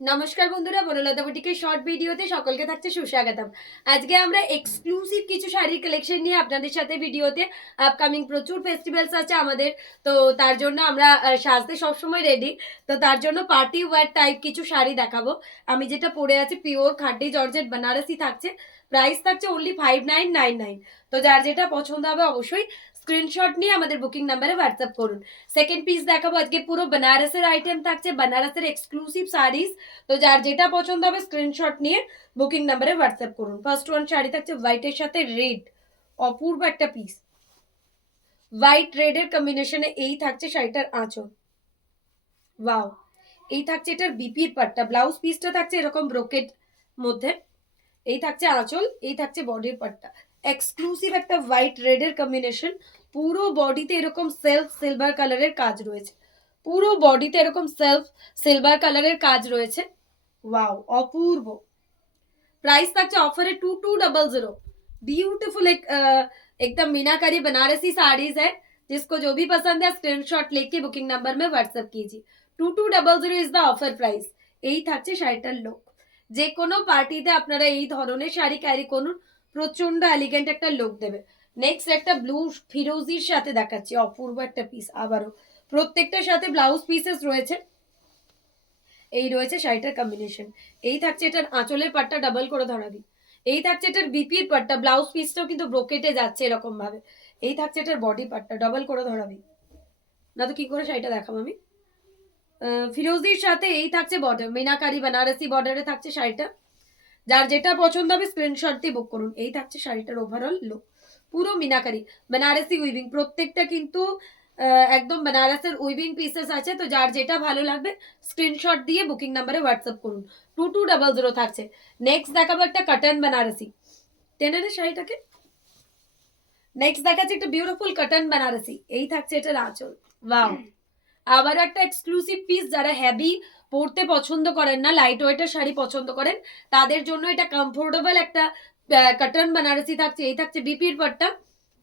নমস্কার বন্ধুরা, বনলতা বুটিকের শর্ট ভিডিওতে সকলকে থাকছে সুস্বাগতম। আজকে আমরা এক্সক্লুসিভ কিছু শাড়ির কালেকশন নিয়ে আপনাদের সাথে ভিডিওতে আপকামিং প্রচুর ফেস্টিভ্যালস আছে আমাদের। তো তার জন্য আমরা সাজতে সবসময় রেডি। তো তার জন্য পার্টি ওয়্যার টাইপ কিছু শাড়ি দেখাবো। আমি যেটা পরে আছি পিওর খাঁটি জর্জেট বেনারসি থাকছে। প্রাইস থাকছে অনলি 5999। তো যার যেটা পছন্দ হবে অবশ্যই স্ক্রিনশট নিয়ে আমাদের বুকিং নাম্বারে হোয়াটসঅ্যাপ করুন। সেকেন্ড পিস দেখাবো, আজকে পুরো বেনারসের আইটেম থাকছে, বেনারসের এক্সক্লুসিভ শাড়িজ। তো যার যেটা পছন্দ হবে স্ক্রিনশট নিয়ে বুকিং নাম্বারে হোয়াটসঅ্যাপ করুন। ফার্স্ট ওয়ান শাড়ি থাকছে হোয়াইটের সাথে রেড, অপূর্ব একটা পিস। হোয়াইট রেড এর কম্বিনেশনে এই থাকছে শাড়িটার আঁচল। ওয়াও, এই থাকছে এটার বিপির পাট্টা। ব্লাউজ পিসটা থাকছে এরকম ব্রোকেট মধ্যে। এই থাকছে আঁচল, এই থাকছে বডির পাট্টা। এক্সক্লুসিভ একটা হোয়াইট রেড এর কম্বিনেশন। পুরো বডিতে এরকম সেলফ সিলভার কালারের কাজ রয়েছে। পুরো বডিতে এরকম সেলফ সিলভার কালারের কাজ রয়েছে। वाओ, अपूर्व। प्राइस থাকছে অফারে 2200। ब्यूटीफुल एक एकदम मीनाकारी बनारसी साड़ीज है। जिसको जो भी पसंद है स्क्रीनशॉट लेके बुकिंग नंबर में व्हाट्सएप कीजिए। 2200 इज द অফার প্রাইস। এই থাকছে শাড়িটার লুক। যে কোনো পার্টিতে আপনারা এই ধরনের শাড়ি ক্যারি করুন, প্রচন্ড এলিগেন্ট একটা লুক দেবে। নেক্সট একটা ব্লু ফিরোজির সাথে দেখাচ্ছি, অপূর্ব একটা পিস। আবারও প্রত্যেকটার সাথে ব্লাউজ পিসেস রয়েছে। এই রয়েছে শাড়িটার কম্বিনেশন। এই থাকছে এটার আঁচলের পাটটা, ডাবল করে ধরাবি। এই থাকছে এটার বিপির পাটটা, ব্লাউজ পিসটাও কিন্তু ব্রোকেটে যাচ্ছে এরকম ভাবে। এই থাকছে এটার বডি পাটটা, ডাবল করে ধরাবি। না তো কি করে শাড়িটা দেখাবো আমি। ফিরোজির সাথে এই থাকছে বর্ডার, মিনাকারি বেনারসি বর্ডারে থাকছে শাড়িটা। যার যেটা পছন্দ হবে স্ক্রিনশট দিয়ে বুক করুন। এই থাকছে শাড়িটার ওভারঅল লুক। পুরো মিনাকারি বেনারসি উইভিং, প্রত্যেকটা কিন্তু একদম বেনারসের উইভিং পিসেস আছে। তো যার যেটা ভালো লাগবে স্ক্রিনশট দিয়ে বুকিং নাম্বারে হোয়াটসঅ্যাপ করুন। 2200 থাকছে। নেক্সট দেখাবো একটা কটন বেনারসি। টেনে নে শাড়িটাকে। নেক্সট দেখাচ্ছে একটা বিউটিফুল কটন বেনারসি। এই থাকছে এটার আঁচল। ওয়াও, আবার একটা এক্সক্লুসিভ পিস। যারা হেভি পরতে পছন্দ করেন না, লাইট ওয়েটের শাড়ি পছন্দ করেন, তাদের জন্য এটা কমফোর্টেবল একটা কটন বেনারসি থাকছে। এই থাকছে বিপির পাট্টা,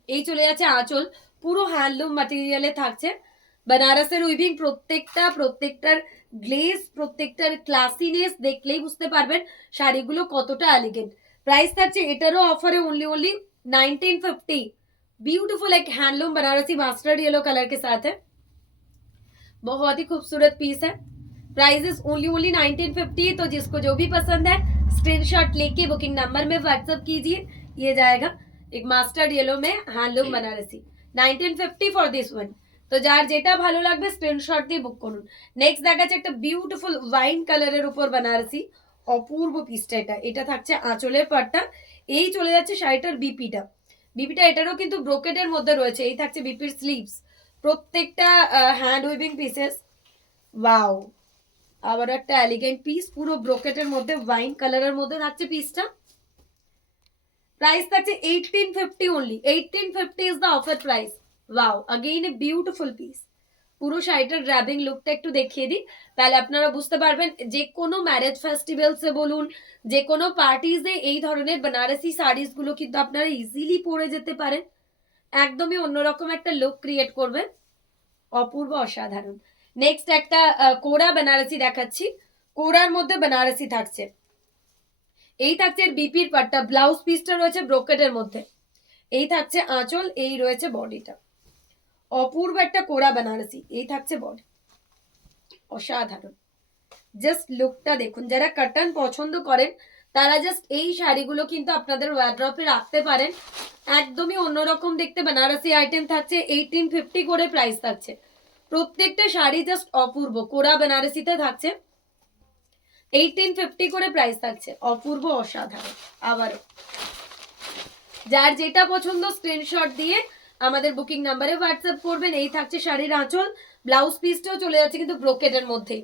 এই চলে যাচ্ছে আঁচল। পুরো হ্যান্ডলুম ম্যাটেরিয়ালে থাকছে। বেনারসের উইভিং, প্রত্যেকটার গ্লেজ, প্রত্যেকটার ক্লাসিনেস দেখলেই বুঝতে পারবেন শাড়িগুলো কতটা এলিগেন্ট। প্রাইস থাকছে এটারও অফারে ओनली 1950। ब्यूटीफुल एक handloom Banarasi mastered yellow colour के साथ है। बहुत ही खूबसूरत पीस है। Price is only 1950। तो जिसको जो भी पसंद है स्क्रीनशॉट लेके बुकिंग नंबर में व्हाट्सएप कीजिए। ये जाएगा एक मास्टर्ड येलो में handloom Banarasi, 1950 for this one. তো যার যেটা ভালো লাগবে স্ক্রিনশট দিয়ে বুক করুন। নেক্সট দেখাচ্ছে একটা বিউটিফুল ওয়াইন কালারের উপর বেনারসি, অপূর্ব পিসটা। এটা থাকছে আঁচলের পাটটা। এই চলে যাচ্ছে শাড়িটার বিপিটা। বিপিটা এটারও কিন্তু ব্রোকেটের মধ্যে রয়েছে। এই থাকছে বিপির স্লিভস, প্রত্যেকটা হ্যান্ড উইভিং পিসেস। ওয়াও, আবার একটা এলিগেন্ট পিস, পুরো ব্রোকেটের মধ্যে ওয়াইন কালারের মধ্যে থাকছে পিসটা। প্রাইস থাকছে 1850 only. 1850 is the offer price. Wow, again a beautiful piece. পুরো শাড়িটার গ্র্যাবিং লুকটা একটু দেখিয়ে দিই, তাহলে আপনারা বুঝতে পারবেন। যে কোনো ম্যারেজ ফেস্টিভ্যালসে বলুন, যে কোনো পার্টিজে এই ধরনের বেনারসি শাড়িজ গুলো কিন্তু আপনারা ইজিলি পরে যেতে পারেন। একদমই অন্যরকম একটা লুক ক্রিয়েট করবে, অপূর্ব, অসাধারণ। নেক্সট একটা কোরা বেনারসি দেখাচ্ছি। কোরার মধ্যে বেনারসি থাকছে। এই থাকছে এর বিপির পাটটা, ব্লাউজ পিসটা রয়েছে ব্রোকেটের মধ্যে। এই থাকছে আঁচল, এই রয়েছে বডিটা। অপূর্ব একটা কোরা বেনারসি। এই থাকছে বডি, অসাধারণ। জাস্ট লুকটা দেখুন। যারা কাটন পছন্দ করেন তারা জাস্ট এই শাড়িগুলো কিন্তু আপনাদের ওয়ার্ড্রপে রাখতে পারেন। একদমই অন্যরকম দেখতে বেনারসি আইটেম থাকছে। 1850 করে প্রাইস থাকছে। প্রত্যেকটা শাড়ি জাস্ট অপূর্ব। কোরা বেনারসিতে থাকছে 1850 করে প্রাইস থাকছে। অপূর্ব, অসাধারণ। আবারও যার যেটা পছন্দ স্ক্রিনশট দিয়ে আমাদের বুকিং নাম্বারে হোয়াটসঅ্যাপ করবেন। এই থাকছে শাড়ির আঁচল। ব্লাউজ পিসটাও চলে যাচ্ছে কিন্তু ব্রোকেটের মধ্যে।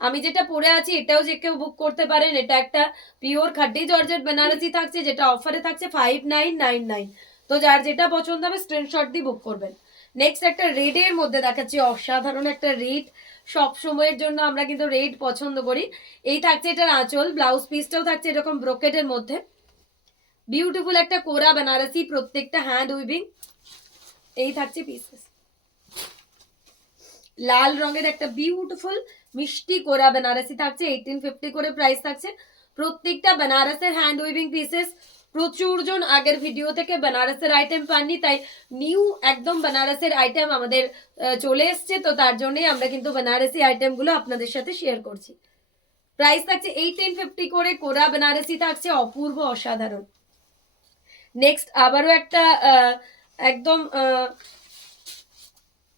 আমি যেটা পরে আছি এটাও যে কেউ বুক করতে পারেন। এটা একটা পিওর খাড্ডি জর্জেট বেনারসি থাকছে, যেটা অফারে থাকছে 5999। তো যার যেটা পছন্দ হবে স্ক্রিনশট দিয়ে বুক করবেন। নেক্সট একটা রেডের মধ্যে দেখাচ্ছি, অসাধারণ একটা রেড। সব সময়ের জন্য আমরা কিন্তু রেড পছন্দ করি। এই থাকছে এটার আঁচল, ব্লাউজ পিসটাও থাকছে এরকম ব্রোকেটের মধ্যে। বিউটিফুল একটা কোরা বেনারসি, প্রত্যেকটা হ্যান্ড উইভিং। এই থাকছে পিসেস। লাল রঙের একটা বিউটিফুল মিষ্টি কোরা বেনারসি থাকছে 1850 করে প্রাইস থাকছে। প্রত্যেকটা বেনারসের হ্যান্ড উইভিং পিসেস। প্রচুর জন আগের ভিডিও থেকে বেনারসের আইটেম পাননি, তাই নিউ একদম বেনারসের আইটেম আমাদের চলে এসছে, তো তার জন্যই আমরা কিন্তু বেনারসি আইটেমগুলো আপনাদের সাথে শেয়ার করছি। প্রাইস থাকছে 1850 করে, কোরা বেনারসি থাকছে, অপূর্ব অসাধারণ। নেক্সট আবারও একটা একদম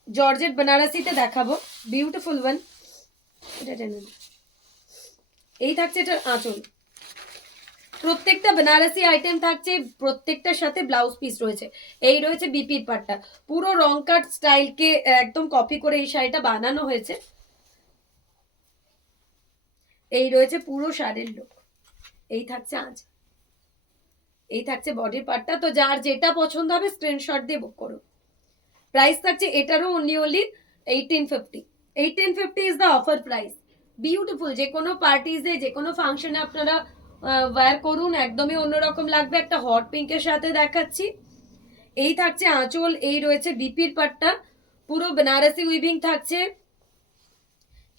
জর্জেট বেনারসিতে দেখাবো, বিউটিফুল ওয়ান। এই থাকছে এটার আঁচল। প্রত্যেকটা বেনারসি আইটেম থাকছে, প্রত্যেকটার সাথে ব্লাউজ পিস রয়েছে। এই রয়েছে বিপির পাটটা, পুরো রং কাট স্টাইলকে একদম কপি করে এই শাড়িটা বানানো হয়েছে। এই রয়েছে পুরো শাড়ির লুক। এই থাকছে আঁচল, এই থাকছে বডির পার্টটা। তো যার যেটা পছন্দ হবে স্ক্রিনশট দিয়ে বুক করুন। প্রাইস থাকছে এটারও only 1850। 1850 is the offer price. Beautiful, যে কোনো পার্টিজে যে কোনো ফাংশনে আপনারা ওয়্যার করুন, একদমই অন্যরকম লাগবে। একটা হট পিঙ্কের সাথে দেখাচ্ছি। এই থাকছে আঁচল, এই রয়েছে বিপির পাটটা, পুরো বেনারসি উইভিং থাকছে।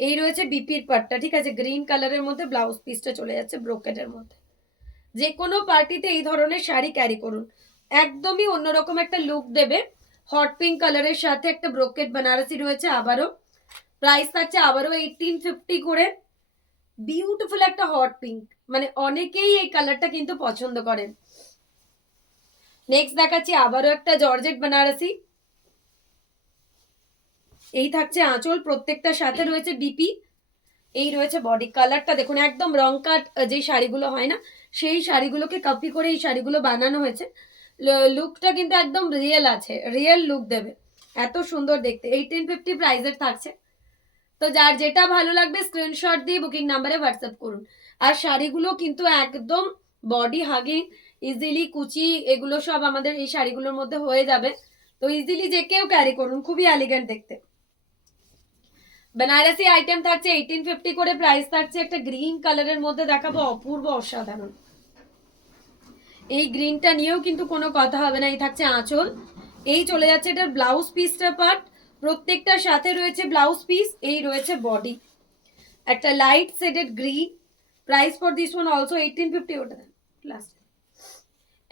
এই রয়েছে বিপির পাটটা, ঠিক আছে, গ্রিন কালারের মধ্যে ব্লাউজ পিসটা চলে যাচ্ছে ব্রোকেটের মধ্যে। যে কোনো পার্টিতে এই ধরনের শাড়ি ক্যারি করুন, একদমই অন্যরকম একটা লুক দেবে। হট পিঙ্ক কালারের সাথে একটা ব্রোকেট বেনারসি রয়েছে আবারও। প্রাইস থাকছে আবারও 1850 করে। বিউটিফুল একটা হট পিঙ্ক, মানে অনেকেই এই কালারটা কিন্তু পছন্দ করেন। নেক্সট দেখাচ্ছি আবারও একটা জর্জেট বেনারসি। এই থাকছে আঁচল, প্রত্যেকটার সাথে রয়েছে বিপি। এই রয়েছে বডি। কালারটা দেখুন, একদম রং কাট যে শাড়িগুলো হয় না, সেই শাড়িগুলোকে কপি করে এই শাড়িগুলো বানানো হয়েছে। লুকটা কিন্তু একদম রিয়েল আছে, রিয়েল লুক দেবে, এত সুন্দর দেখতে। 1850 প্রাইসের থাকছে। তো যার যেটা ভালো লাগবে স্ক্রিনশট দিয়ে বুকিং নাম্বারে হোয়াটসঅ্যাপ করুন। আর শাড়িগুলো কিন্তু একদম বডি হাগিং, ইজিলি কুচি এগুলো সব আমাদের এই শাড়িগুলোর মধ্যে হয়ে যাবে। তো ইজিলি যে কেউ ক্যারি করুন, খুবই এলিগেন্ট দেখতে। বেনারসি আইটেম থাকছে 1850 করে প্রাইস থাকছে। একটা গ্রিন কালারের মধ্যে দেখাবো, অপূর্ব অসাধারণ। এই গ্রিনটা নিয়েও কিন্তু কোনো কথা হবে না। এই থাকছে আঁচল, এই চলে যাচ্ছে এটার ব্লাউজ পিসটা পার্ট, প্রত্যেকটার সাথে রয়েছে ব্লাউজ পিস। এই রয়েছে বডি, একটা light shaded green. Price for this one also 1850। ওটা লাস্ট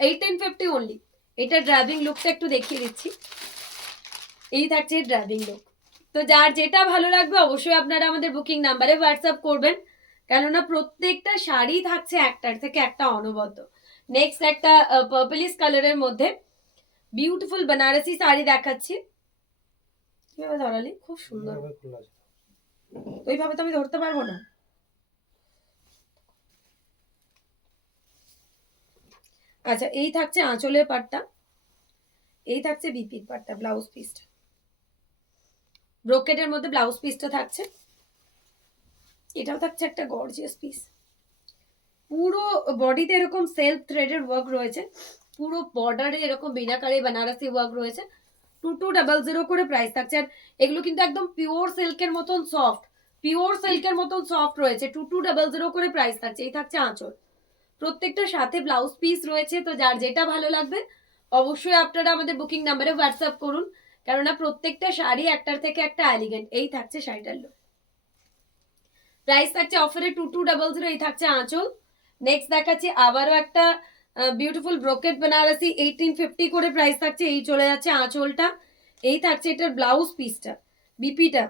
1850 অনলি। এটা ড্রাইভিং লুকটা একটু দেখিয়ে দিচ্ছি। এই থাকছে ড্রাইভিং লুক। তো যার যেটা ভালো লাগবে অবশ্যই আপনারা আমাদের বুকিং নাম্বারে হোয়াটসঅ্যাপ করবেন, কেননা প্রত্যেকটা শাড়ি থাকছে একটার থেকে একটা অনবদ্য। নেক্সট একটা পার্পলিশ কালারের মধ্যে বিউটিফুল বেনারসি শাড়ি দেখাচ্ছি। কিভাবে ধরালি, খুব সুন্দর। ওইভাবে তো আমি ধরতে পারবো না। আচ্ছা, এই থাকছে আঁচলের পাটটা, এই থাকছে বিপির পাটটা, ব্লাউজ পিসটা ব্রোকেটের মধ্যে ব্লাউজ পিসটা থাকছে। এটাও থাকছে একটা গর্জিয়াস পিস। পুরো বডিতে এরকম সেলফ থ্রেডের ওয়ার্ক রয়েছে, পুরো বর্ডারে এরকম বিনাকারে বেনারসি ওয়ার্ক রয়েছে। 2200 করে প্রাইস থাকছে। আর এগুলো কিন্তু একদম পিওর সিল্কের মতন সফট, পিওর সিল্কের মতন সফট রয়েছে। 2200 করে প্রাইস থাকছে। এই থাকছে আঁচল, প্রত্যেকটার সাথে ব্লাউজ পিস রয়েছে। তো যার যেটা ভালো লাগবে অবশ্যই আপনারা আমাদের বুকিং নাম্বারে হোয়াটসঅ্যাপ করুন, কেননা প্রত্যেকটা শাড়ি একটার থেকে একটা এলিগেন্ট। এই থাকছে শাড়িটার লুক। প্রাইস থাকছে অফারে 2200। এই থাকছে আঁচল। নেক্সট দেখাচ্ছি আবারও একটা বিউটিফুল ব্রোকেট বেনারসি, 1850 করে প্রাইস থাকছে। এই চলে যাচ্ছে আঁচলটা, এই থাকছে এটার ব্লাউজ পিসটা, বিপিটা,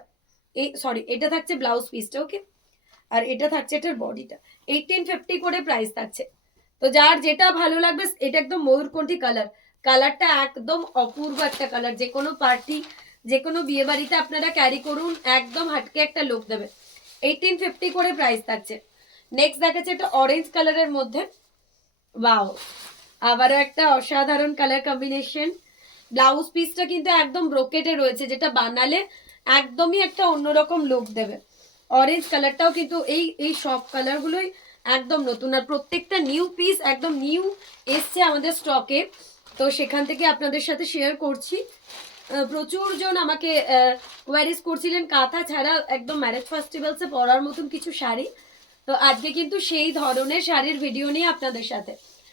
এই সরি এটা থাকছে ব্লাউজ পিসটা, ওকে। আর এটা থাকছে এটার বডিটা। 1850 করে প্রাইস থাকছে। তো যার যেটা ভালো লাগবে, এটা একদম ময়ূরকণ্ঠী কালার, কালারটা একদম অপূর্ব একটা কালার। যে কোনো পার্টি, যে কোনো বিয়ে বাড়িতে আপনারা ক্যারি করুন, একদম হাটকে একটা লুক দেবে। 1850 করে প্রাইস থাকছে। নেক্সট দেখাচ্ছে একটা অরেঞ্জ কালারের মধ্যে, ওয়াও, আবারও একটা অসাধারণ কালার কম্বিনেশন। ব্লাউজ পিসটা কিন্তু একদম ব্রোকেটে রয়েছে, যেটা বানালে একদমই একটা অন্যরকম লুক দেবে। অরেঞ্জ কালারটাও কিন্তু এই সব কালারগুলোই একদম নতুন, আর প্রত্যেকটা নিউ পিস, একদম নিউ এসছে আমাদের স্টকে। তো সেখান থেকে আপনাদের সাথে শেয়ার করছি। প্রচুর জন আমাকে কোয়ারিজ করছিলেন কাঁথা ছাড়া একদম ম্যারেজ ফেস্টিভ্যালসে পরার মতন কিছু শাড়ি। তো আজকে কিন্তু সেই ধরনের শাড়ির ভিডিও নিয়ে আপনাদের সাথে।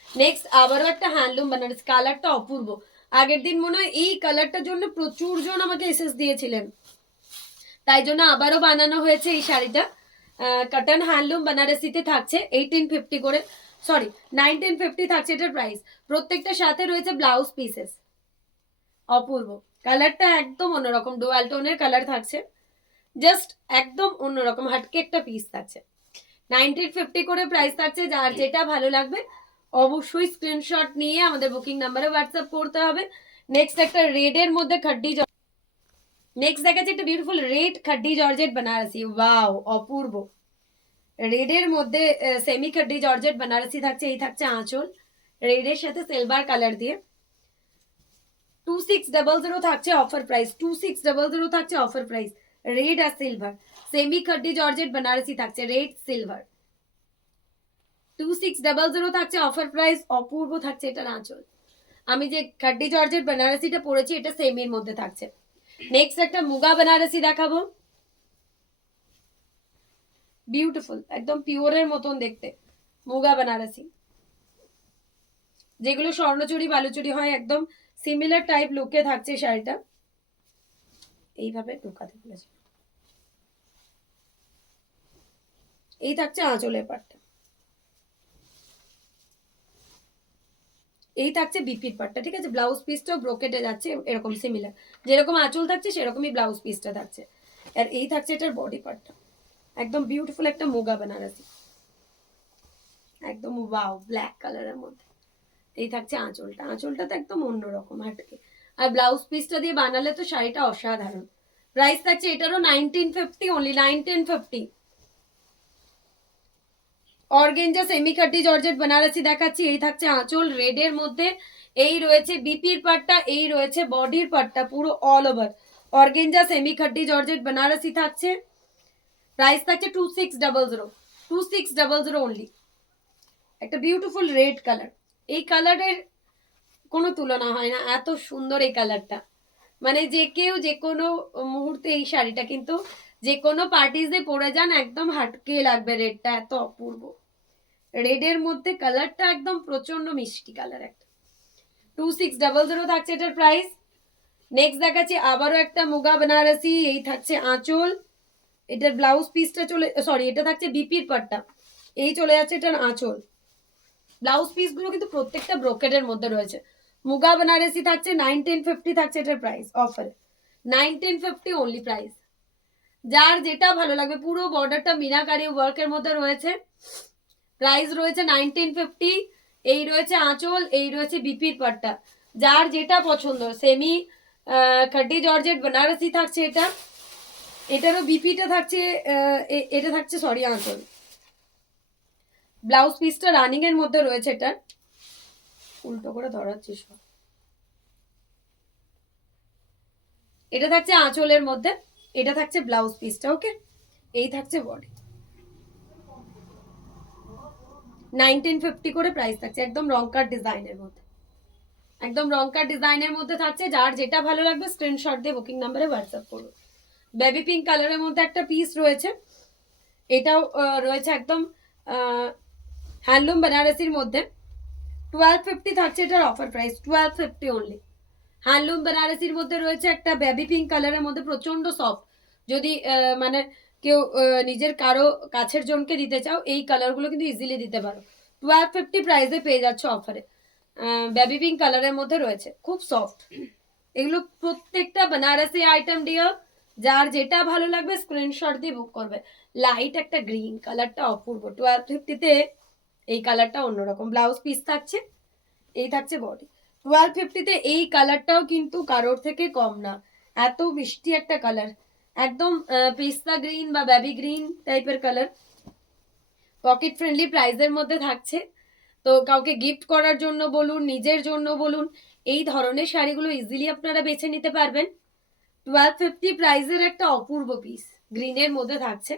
নেক্সট আবারও একটা হ্যান্ডলুম বেনারসি, কালারটা অপূর্ব। আগের দিন মনে হয় এই কালারটার জন্য প্রচুর জন আমাকে এসএস দিয়েছিলেন। তাই জন্য আবারও বানানো হয়েছে এই শাড়িটা। কটন হ্যান্ডলুম বেনারসিতে থাকছে 1850 করে, সরি 1950 থাকছে এটার প্রাইস। প্রত্যেকটার সাথে রয়েছে ব্লাউজ পিসেস। অপূর্ব কালারটা একদম অন্যরকম, ডুয়াল টোনের কালার থাকছে, জাস্ট একদম অন্যরকম হাটকে একটা পিস থাকছে। 1950 করে প্রাইস থাকছে। যার যেটা ভালো লাগবে অবশ্যই স্ক্রিনশট নিয়ে আমাদের বুকিং নাম্বারে হোয়াটসঅ্যাপ করতে হবে। নেক্সট একটা রেডের মধ্যে খাড্ডি, নেক্সট দেখাচ্ছে একটা beautiful red খাড্ডি georgette Banarasi. Wow অপূর্ব, রেডের মধ্যে সেমি খাড্ডি জর্জেট বেনারসি থাকছে। এই থাকছে আঁচল রেডের সাথে সিলভার কালার দিয়ে। 2600 থাকছে অফার প্রাইস, 2600 থাকছে অফার প্রাইস। রেড আর সিলভার সেমি খাড্ডি জর্জেট বেনারসি থাকছে, রেড সিলভার 2600 থাকছে অফার প্রাইস। অপূর্ব থাকছে এটার আঁচল। আমি যে খাড্ডি জর্জেট বেনারসিটা পরেছি এটা সেমির মধ্যে থাকছে। নেক্সট একটা মুগা বেনারসি দেখাবো, বিউটিফুল একদম পিওরের মতন দেখতে মুগা বেনারসি, যেগুলো স্বর্ণচুরি বালুচুরি হয় একদম সিমিলার টাইপ লুকে থাকছে শাড়িটা। এইভাবে ঢোকাতে বলেছে। এই থাকছে আঁচলের পাটটা, এই থাকছে বিপির পাটটা, ঠিক আছে। ব্লাউজ পিসটাও ব্রোকেটে যাচ্ছে এরকম সিমিলার, যেরকম আঁচল থাকছে সেরকমই ব্লাউজ পিসটা থাকছে। আর এই থাকছে এটার বডি পার্টটা, একদম বিউটিফুল একটা মুগা বেনারসি, একদম ওয়াও ব্ল্যাক কালারের মধ্যে। এই থাকছে আঁচলটা, আঁচলটা তো একদম অন্যরকম হাটকে। আর ব্লাউজ পিসটা দিয়ে বানালে তো শাড়িটা অসাধারণ। প্রাইস থাকছে এটারও 1950 only, 1950। Organza semi খাড্ডি georgette Banarasi দেখাচ্ছি। এই থাকছে আঁচল রেডের মধ্যে, এই রয়েছে বিপির পাটটা, এই রয়েছে বডির পাটটা, পুরো all over organza semi খাড্ডি georgette Banarasi থাকছে। প্রাইস থাকছে 2600, 2600 অনলি। একটা বিউটিফুল রেড কালার, এই কালারের কোনো তুলনা হয় না, এত সুন্দর এই কালারটা। মানে যে কেউ যে কোনো মুহূর্তে এই শাড়িটা কিন্তু যে কোনো পার্টিজে পরে যান একদম হাটকে লাগবে। রেডটা এত অপূর্ব, রেডের মধ্যে কালারটা একদম প্রচন্ড মিষ্টি কালার একটা। 2600 থাকছে এটার প্রাইস। নেক্সট দেখাচ্ছি আবারও একটা মুগা বেনারসি। এই থাকছে আঁচল, এটার ব্লাউজ পিসটা চলে, সরি এটা থাকছে বিপির পাটটা, এই চলে যাচ্ছে এটার আঁচল। ব্লাউজ পিসগুলো কিন্তু প্রত্যেকটা ব্রোকেটের মধ্যে রয়েছে। মুগা বেনারসি থাকছে 1950 থাকছে এটার প্রাইস অফার, 1950 অনলি প্রাইস। যার যেটা ভালো লাগবে, পুরো বর্ডারটা মিনাকারি ওয়ার্কের মধ্যে রয়েছে। প্রাইস রয়েছে 1950। এই রয়েছে আঁচল, এই রয়েছে বিপির পাট্টা, যার যেটা পছন্দ। সেমি খাড্ডি জর্জেট বেনারসি থাকছে এটা, এটারও বিপিটা থাকছে, এটা থাকছে সরি আঁচল। ব্লাউজ পিসটা রানিং এর মধ্যে রয়েছে, এটা উল্টো করে ধরাচ্ছি সব। এটা থাকছে আঁচলের মধ্যে, এটা থাকছে ব্লাউজ পিসটা, ওকে। এই থাকছে বডি, 1950 করে প্রাইস থাকছে, একদম রং কাট ডিজাইনের মধ্যে, একদম রং কাট ডিজাইনের মধ্যে থাকছে। যার যেটা ভালো লাগবে স্ক্রিনশট দিয়ে বুকিং নাম্বারে হোয়াটসঅ্যাপ করুন। বেবি পিঙ্ক কালারের মধ্যে একটা পিস রয়েছে, এটাও রয়েছে একদম হ্যান্ডলুম বেনারসির মধ্যে। 1250 থাকছে এটার অফার প্রাইস, 1250 অনলি। হ্যান্ডলুম বেনারসির মধ্যে রয়েছে একটা বেবি পিঙ্ক কালারের মধ্যে, প্রচন্ড সফট। যদি মানে কেউ নিজের কারো কাছের জনকে দিতে চাও এই কালারগুলো কিন্তু ইজিলি দিতে পারো। 1250 প্রাইসে পেয়ে যাচ্ছে অফারে। বেবি পিঙ্ক কালারের মধ্যে রয়েছে, খুব সফট। এগুলো প্রত্যেকটা বেনারসি আইটেম ডিও, যার যেটা ভালো লাগবে স্ক্রিনশট দিয়ে বুক করবে। লাইট একটা গ্রিন কালারটা অপূর্ব, 1250-তে এই কালারটা অন্যরকম। ব্লাউজ পিস থাকছে, এই থাকছে বডি। 1250-তে এই কালারটাও কিন্তু কারোর থেকে কম না, এত মিষ্টি একটা কালার, একদম পিস্তা গ্রিন বা বেবি গ্রিন টাইপের কালার। পকেট ফ্রেন্ডলি প্রাইসের মধ্যে থাকছে, তো কাউকে গিফট করার জন্য বলুন, নিজের জন্য বলুন, এই ধরনের শাড়িগুলো ইজিলি আপনারা বেছে নিতে পারবেন। 1250 প্রাইসের একটা অপূর্ব পিস গ্রিনের মধ্যে থাকছে,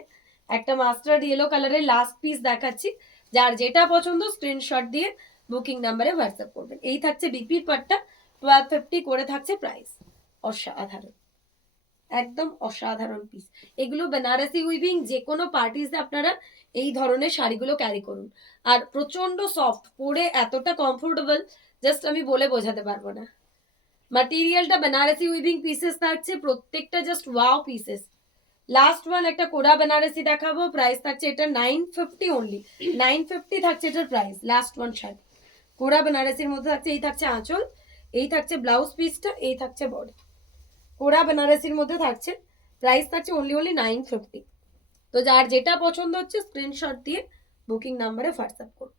একটা মাস্টার্ড ইয়েলো কালারের লাস্ট পিস দেখাচ্ছি। যার যেটা পছন্দ স্ক্রিনশট দিয়ে বুকিং নাম্বারে হোয়াটসঅ্যাপ করবেন। এই থাকছে বিপির পাটটা, 1250 করে থাকছে প্রাইস। অসাধারণ, একদম অসাধারণ পিস। এগুলো বেনারসি উইভিং, যে কোনো পার্টিসে আপনারা এই ধরনের শাড়িগুলো ক্যারি করুন। আর প্রচন্ড সফট, পরে এতটা কমফোর্টেবল জাস্ট আমি বলে বোঝাতে পারবো না। ম্যাটেরিয়ালটা বেনারসি উইভিং পিসেস থাকছে, প্রত্যেকটা just wow pieces. Last one একটা কোরা বেনারসি দেখাবো, প্রাইস থাকছে এটা 950 অনলি, 950 থাকছে এটার প্রাইস। লাস্ট ওয়ান শাড়ি কোরা বেনারসির মধ্যে থাকছে, এই থাকছে আঁচল, এই থাকছে ব্লাউজ পিসটা, এই থাকছে বডি। কোরা বেনারসির মধ্যে থাকছে, প্রাইস থাকছে অনলি 950। তো যার যেটা পছন্দ হচ্ছে স্ক্রিনশট দিয়ে বুকিং নাম্বারে হোয়াটসঅ্যাপ করুন।